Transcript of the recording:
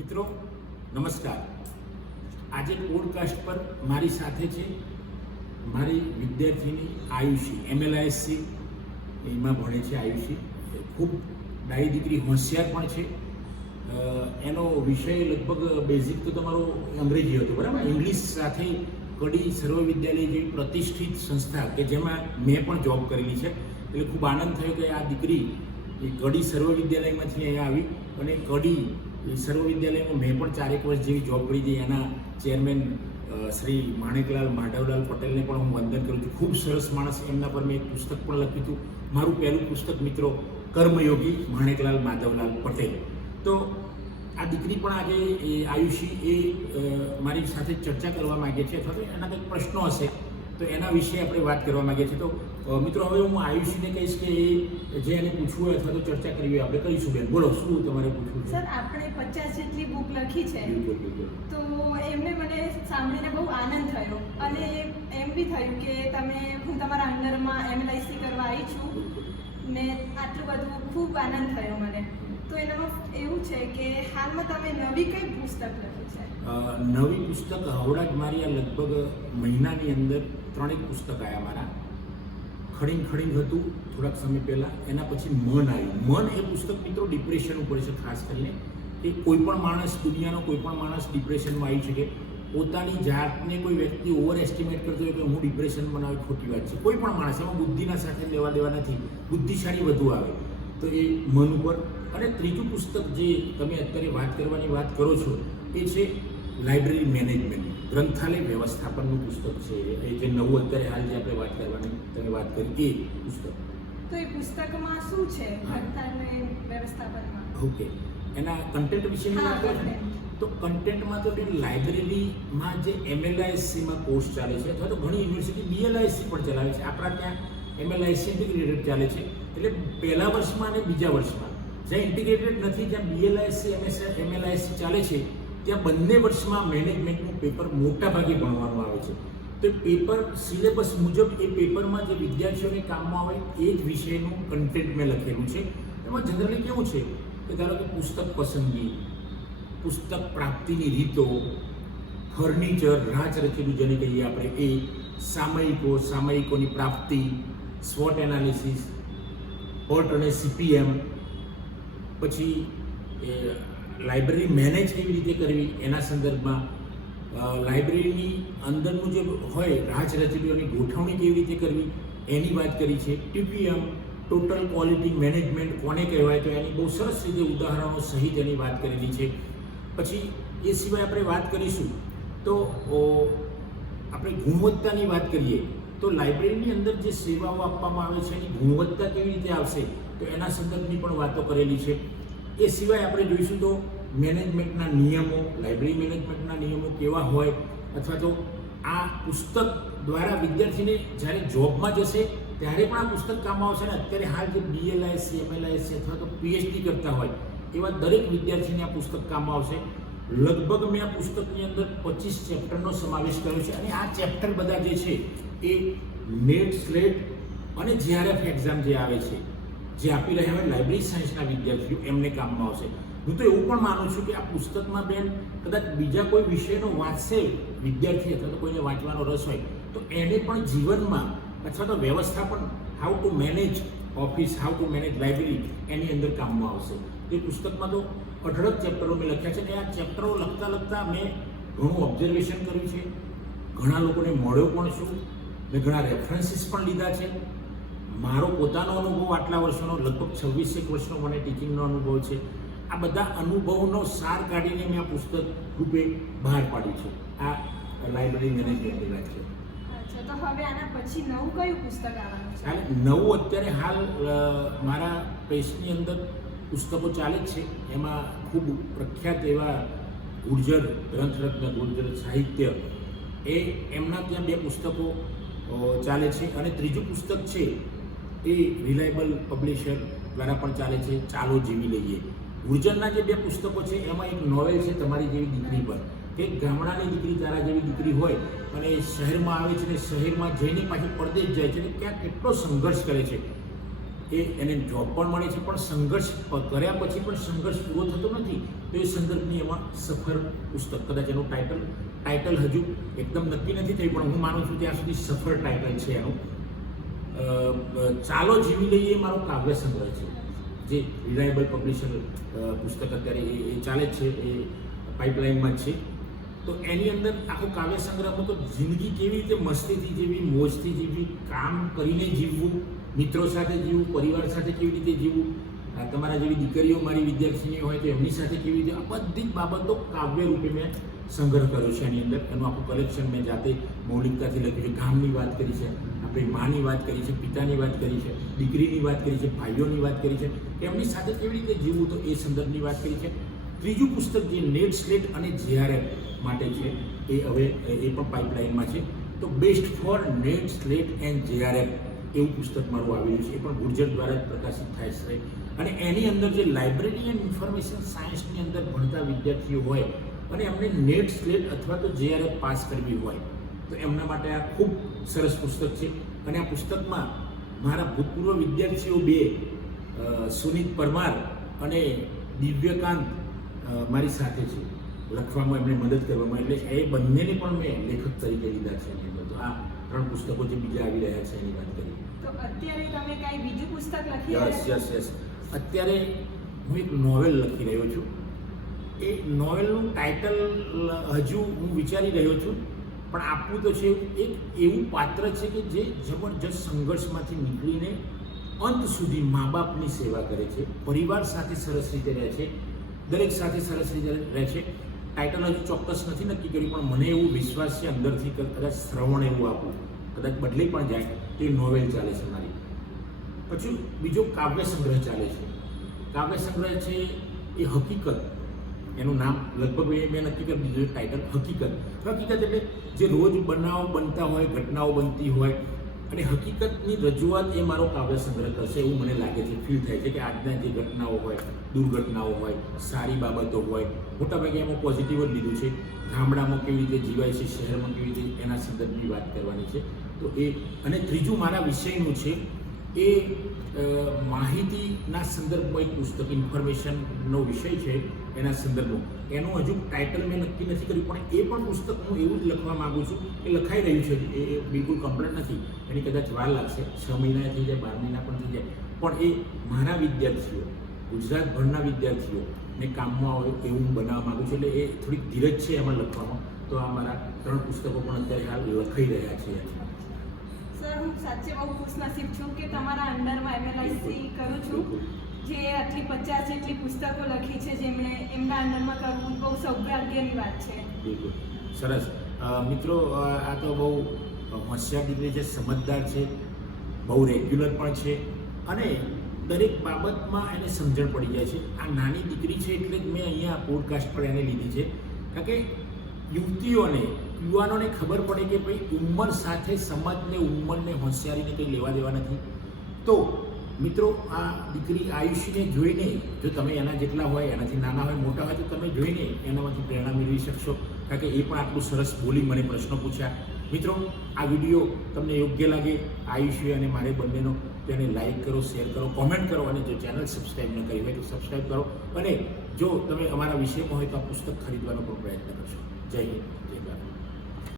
મિત્રો નમસ્કાર। આજે પોડકાસ્ટ પર મારી સાથે છે મારી વિદ્યાર્થીની આયુષી, MLISC એમાં ભણે છે। આયુષી ખૂબ ડાઈ દીકરી, હોશિયાર પણ છે। એનો વિષય લગભગ બેઝિક તો તમારો અંગ્રેજી હતો, બરાબર? ઇંગ્લિશ સાથે કડી સર્વ વિદ્યાલય જેવી પ્રતિષ્ઠિત સંસ્થા કે જેમાં મેં પણ જોબ કરેલી છે, એટલે ખૂબ આનંદ થયો કે આ દીકરી એ કડી સર્વ વિદ્યાલયમાંથી અહીંયા આવી અને કડી સર્વ વિદ્યાલયમાં મેં પણ 4 વર્ષ જેવી જોબ કરી હતી। એના ચેરમેન શ્રી માણેકલાલ માધવલાલ પટેલને પણ હું વંદન કરું છું। ખૂબ સરસ માણસ, એમના પર મેં એક પુસ્તક પણ લખ્યું હતું। મારું પહેલું પુસ્તક મિત્રો કર્મયોગી માણેકલાલ માધવલાલ પટેલ। તો આ દીકરી પણ આજે આયુષી મારી સાથે ચર્ચા કરવા માગે છે, અથવા તો એના કંઈક પ્રશ્નો હશે તો એના વિશે આપણે વાત કરવા માગીએ છીએ। તો મિત્રો હવે હું આયુષીને કહીશ કે જે એને પૂછવું હોય અથવા તો ચર્ચા કરવી હોય આપણે કરીશું। બેન બોલો, શું તમારે પૂછવું છે? સર, આપણે 50 જેટલી બુક લખી છે, તો એમને મને સાંભળીને બહુ આનંદ થયો અને એમ બી થયું કે હું તમારા અંડરમાં MLIC કરવા આવી છું ને આટલું બધું ખૂબ આનંદ થયો મને। તો એનામાં એવું છે કે હાલમાં તમે નવી કઈ પુસ્તક લખી છે? નવી પુસ્તક હવડા જ મારી આ લગભગ મહિનાની અંદર 3 પુસ્તક આવ્યા મારા। ખડીંગ ખડીંગ હતું થોડાક સમય પહેલાં, એના પછી મન આવ્યું। મન એ પુસ્તક મિત્રો ડિપ્રેશન ઉપર છે, ખાસ કરીને કે કોઈ પણ માણસ, દુનિયાનો કોઈ પણ માણસ ડિપ્રેશનમાં આવી શકે। પોતાની જાતને કોઈ વ્યક્તિ ઓવર એસ્ટિમેટ કરતો હોય કે હું ડિપ્રેશનમાં આવે, ખોટી વાત છે। કોઈ પણ માણસ, એમાં બુદ્ધિના સાથે લેવા દેવા નથી, બુદ્ધિશાળી વધુ આવે। તો એ મન ઉપર। અને ત્રીજું પુસ્તક જે તમે અત્યારે વાત કરવાની વાત કરો છો એ છે લાઇબ્રેરી મેનેજમેન્ટ, ગ્રંથાલય વ્યવસ્થાપનનું પુસ્તક છે। એ જે નવું અત્યારે હાલ જે આપણે વાત કરવાની તમે વાત કરી એ પુસ્તક। તો એ પુસ્તકમાં શું છે ગ્રંથાલય વ્યવસ્થાપનમાં? ઓકે, એના કન્ટેન્ટ વિશેની વાત કરીએ તો કન્ટેન્ટમાં તો લાઇબ્રેરીમાં જે MLISCમાં કોર્સ ચાલે છે, અથવા તો ઘણી યુનિવર્સિટી BLIC પણ ચલાવે છે। આપણા ત્યાં MLIC ઇન્ટિગ્રેટેડ ચાલે છે, એટલે પહેલા વર્ષમાં અને બીજા વર્ષમાં। જ્યાં ઇન્ટિગ્રેટેડ નથી, જ્યાં BLIC MLIC ચાલે છે, ત્યાં બંને વર્ષમાં મેનેજમેન્ટનું પેપર મોટા ભાગે ભણવાનું આવે છે। તો પેપર સિલેબસ મુજબ એ પેપરમાં જે વિદ્યાર્થીઓને કામમાં આવે એ જ વિષયનું કન્ટેન્ટ મેં લખેલું છે। એમાં જનરલી કેવું છે કે ધારો કે પુસ્તક પસંદગી, પુસ્તક પ્રાપ્તિની રીતો, ફર્નિચર, રાજ રચેલું જેને કહીએ આપણે એ, સામયિકોની પ્રાપ્તિ, SWOT એનાલિસિસ, PERT અને CPM, પછી લાઇબ્રેરી મેનેજ કેવી રીતે કરવી એના સંદર્ભમાં, લાઇબ્રેરીની અંદરનું જે હોય રાજ રચેલીઓની ગોઠવણી કેવી રીતે કરવી એની વાત કરી છે। TPM, ટોટલ ક્વોલિટી મેનેજમેન્ટ કોને કહેવાય, તો એની બહુ સરસ રીતે ઉદાહરણો સહિત એની વાત કરેલી છે। પછી એ સિવાય આપણે વાત કરીશું તો આપણે ગુણવત્તાની વાત કરીએ તો લાઇબ્રેરીની અંદર જે સેવાઓ આપવામાં આવે છે એની ગુણવત્તા કેવી રીતે આવશે તો એના સંદર્ભની પણ વાતો કરેલી છે। એ સિવાય આપણે જોઈશું તો મેનેજમેન્ટના નિયમો, લાઇબ્રેરી મેનેજમેન્ટના નિયમો કેવા હોય, અથવા તો આ પુસ્તક દ્વારા વિદ્યાર્થીને જ્યારે જોબમાં જશે ત્યારે પણ આ પુસ્તક કામમાં આવશે। ને અત્યારે હાલ જે BLIC, MLIC અથવા તો PhD કરતા હોય એવા દરેક વિદ્યાર્થીને આ પુસ્તક કામમાં આવશે। લગભગ મેં આ પુસ્તકની અંદર 25 ચેપ્ટરનો સમાવેશ કર્યો છે, અને આ ચેપ્ટર બધા જે છે એ નેટ, સ્લેટ અને JRF એક્ઝામ જે આવે છે, જે આપી રહ્યા હોય લાઇબ્રેરી સાયન્સના વિદ્યાર્થીઓ, એમને કામમાં આવશે। હું તો એવું પણ માનું છું કે આ પુસ્તકમાં બેન કદાચ બીજા કોઈ વિષયનો વાંચશે વિદ્યાર્થી, અથવા તો કોઈને વાંચવાનો રસ હોય તો એને પણ જીવનમાં અથવા તો વ્યવસ્થાપન, how to manage office, how to manage library, એની અંદર કામમાં આવશે। એ પુસ્તકમાં તો 18 ચેપ્ટરો મેં લખ્યા છે, અને આ ચેપ્ટરો લખતા મેં ઘણું ઓબ્ઝર્વેશન કર્યું છે, ઘણા લોકોને મળ્યો પણ છું, મેં ઘણા રેફરન્સીસ પણ લીધા છે। મારો પોતાનો અનુભવ આટલા વર્ષોનો, લગભગ 26 વર્ષનો મને ટીચિંગનો અનુભવ છે। આ બધા અનુભવનો સાર કાઢીને મેં આ પુસ્તક રૂપે બહાર પાડ્યું છે। આ લાઇબ્રેરી મેનેજમેન્ટની વાત છે। અચ્છા, તો હવે આના પછી નવું કયું પુસ્તક આવવાનું છે? નવું અત્યારે હાલ મારા પ્રેસની અંદર પુસ્તકો ચાલે જ છે। એમાં ખૂબ પ્રખ્યાત એવા ગુર્જર, ગ્રંથરત્ન ગુર્જર સાહિત્ય, એમના ત્યાં 2 પુસ્તકો ચાલે છે, અને ત્રીજું પુસ્તક છે એ રિલાયબલ પબ્લિશર દ્વારા પણ ચાલે છે, ચાલો જીવી લઈએ। ગુર્જરના જે 2 પુસ્તકો છે એમાં એક નોવેલ છે તમારી જેવી દીકરી પર, કે ગામડાની દીકરી તારા જેવી દીકરી હોય અને શહેરમાં આવે છે, ને શહેરમાં જઈને પાછી પરદેશ જાય છે, અને ક્યાંક કેટલો સંઘર્ષ કરે છે। એને જોબ પણ મળે છે, પણ સંઘર્ષ કર્યા પછી પણ સંઘર્ષ પૂરો થતો નથી. તો એ સંદર્ભની એમાં સફર પુસ્તક, કદાચ એનું ટાઇટલ હજુ એકદમ નક્કી નથી થયું, પણ હું માનું છું ત્યાં સુધી સફર ટાઇટલ છે એનું. ચાલો જીવી લઈએ મારો કાવ્ય સંગ્રહ છે, જે રિલાયબલ પબ્લિશર પુસ્તક અત્યારે એ ચાલે જ છે, એ પાઇપલાઇનમાં જ છે. તો એની અંદર આખો કાવ્ય સંગ્રહમાં તો જિંદગી કેવી રીતે મસ્તીથી જીવવી, મોજથી જીવવી, કામ કરીને જીવવું, મિત્રો સાથે જીવવું, પરિવાર સાથે કેવી રીતે જીવવું, તમારા જેવી દીકરીઓ મારી વિદ્યાર્થીની હોય તો એમની સાથે કેવી રીતે, આ બધી જ બાબતો કાવ્ય રૂપે મેં સંગ્રહ કર્યો છે. એની અંદર એનું આખું કલેક્શન મેં જાતે મૌલિકતાથી લખ્યું છે. ગામની વાત કરી છે, આપણી માની વાત કરી છે, પિતાની વાત કરી છે, દીકરીની વાત કરી છે, ભાઈઓની વાત કરી છે, એમની સાથે કેવી રીતે જીવવું, તો એ સંદર્ભની વાત કરી છે. ત્રીજું પુસ્તક જે નેટ સ્લેટ અને JRF માટે છે, એ હવે એ પણ પાઇપલાઇનમાં છે. તો best for net slate and JRF એવું પુસ્તક મારું આવેલું છે. એ પણ ગુર્જર દ્વારા જ પ્રકાશિત થાય છે. અને એની અંદર જે લાઇબ્રેરી એન્ડ ઇન્ફોર્મેશન સાયન્સની અંદર ભણતા વિદ્યાર્થીઓ હોય અને એમને નેટ સ્લેટ અથવા તો JRF પાસ કરવી હોય તો એમના માટે આ ખૂબ સરસ પુસ્તક છે. અને આ પુસ્તકમાં મારા ભૂતપૂર્વ વિદ્યાર્થીઓ બે, સુનિત પરમાર અને દિવ્યકાંત મારી સાથે છે લખવામાં, એમને મદદ કરવામાં, એટલે એ બંનેને પણ મેં લેખક તરીકે લીધા છે એની અંદર. તો આ 3 પુસ્તકો જે બીજા આવી રહ્યા છે એની વાત કરી. તો અત્યારે તમે કાંઈ બીજું પુસ્તક લખી યસ અત્યારે હું એક નોવેલ લખી રહ્યો છું. એ નોવેલનું ટાઇટલ હજુ હું વિચારી રહ્યો છું, પણ આપવું તો છે. એક એવું પાત્ર છે કે જે જબરજસ્ત સંઘર્ષમાંથી નીકળીને અંત સુધી મા બાપની સેવા કરે છે, પરિવાર સાથે સરસ રીતે રહે છે, દરેક સાથે સરસ રીતે રહે છે. ટાઇટલ હજુ ચોક્કસ નથી નક્કી કર્યું, પણ મને એવું વિશ્વાસ છે અંદરથી કે કદાચ શ્રવણ એવું આપું, કદાચ બદલી પણ જાય તો એ નોવેલ ચાલે છે મારી. પછી બીજો કાવ્ય સંગ્રહ ચાલે છે. કાવ્ય સંગ્રહ છે એ હકીકત, એનું નામ લગભગ મેં નક્કી કરી દીધું ટાઇટલ હકીકત. હકીકત એટલે જે રોજ બનાવો બનતા હોય, ઘટનાઓ બનતી હોય, અને હકીકતની રજૂઆત એ મારો કાવ્ય સંગ્રહ કરશે એવું મને લાગે છે, ફીલ થાય છે કે આજના જે ઘટનાઓ હોય, દુર્ઘટનાઓ હોય, સારી બાબતો હોય, મોટાભાગે એમાં પોઝિટિવ જ લીધું છે. ગામડામાં કેવી રીતે જીવાય છે, શહેરમાં કેવી રીતે, એના સંદર્ભની વાત કરવાની છે. તો એ, અને ત્રીજું મારા વિષયનું છે એ માહિતીના સંદર્ભમાં એક પુસ્તક, ઇન્ફોર્મેશનનો વિષય છે એના સંદર્ભમાં. એનું હજુ ટાઇટલ મેં નક્કી નથી કર્યું, પણ એ પણ પુસ્તક હું એવું જ લખવા માગું છું. એ લખાઈ રહ્યું છે, એ બિલકુલ કમ્પ્લીટ નથી, એની કદાચ વાર લાગશે, 6 મહિના થઈ જાય, 12 મહિના પણ થઈ જાય. પણ એ મારા વિદ્યાર્થીઓ, ગુજરાતભરના વિદ્યાર્થીઓને કામમાં આવે એવું હું બનાવવા માગું છું. એટલે એ થોડીક ધીરજ છે એમાં લખવામાં. તો આ મારા 3 પુસ્તકો પણ અત્યારે હાલ લખાઈ રહ્યા છે. સર, હું સાચે બહુ ખુશનસીબ છું કે તમારા અંડરમાં MLIC કરું છું, જે આટલી 50 જેટલી પુસ્તકો લખી છે, જેમણે એમના અંડરમાં કરવું બહુ સૌભાગ્યની વાત છે. બિલકુલ સરસ. મિત્રો, આ તો બહુ હોશિયાર દીકરી છે, સમજદાર છે, બહુ રેગ્યુલર પણ છે, અને દરેક બાબતમાં એને સમજણ પડી જાય છે. આ નાની દીકરી છે એટલે જ મેં અહીંયા પોડકાસ્ટ પર એને લીધી છે, કારણ કે યુવાનોને ખબર પડે કે ભાઈ ઉંમર સાથે સમાજને, ઉંમરને, હોશિયારીને કંઈ લેવા દેવા નથી. તો મિત્રો, આ દીકરી આયુષીને જોઈને, જો તમે એના જેટલા હોય, એનાથી નાના હોય, મોટા હોય, તો તમે જોઈને એનામાંથી પ્રેરણા મેળવી શકશો, કારણ કે એ પણ આટલું સરસ બોલી મને પ્રશ્નો પૂછ્યા. મિત્રો, આ વિડીયો તમને યોગ્ય લાગે આયુષી અને મારે બંનેનો, તેને લાઈક કરો, શેર કરો, કોમેન્ટ કરો, અને જો ચેનલ સબસ્ક્રાઈબ ન કરી હોય તો સબસ્ક્રાઈબ કરો. અને જો તમે અમારા વિષયમાં હોય તો આ પુસ્તક ખરીદવાનો પણ પ્રયત્ન કરશો. જય હિન્દ.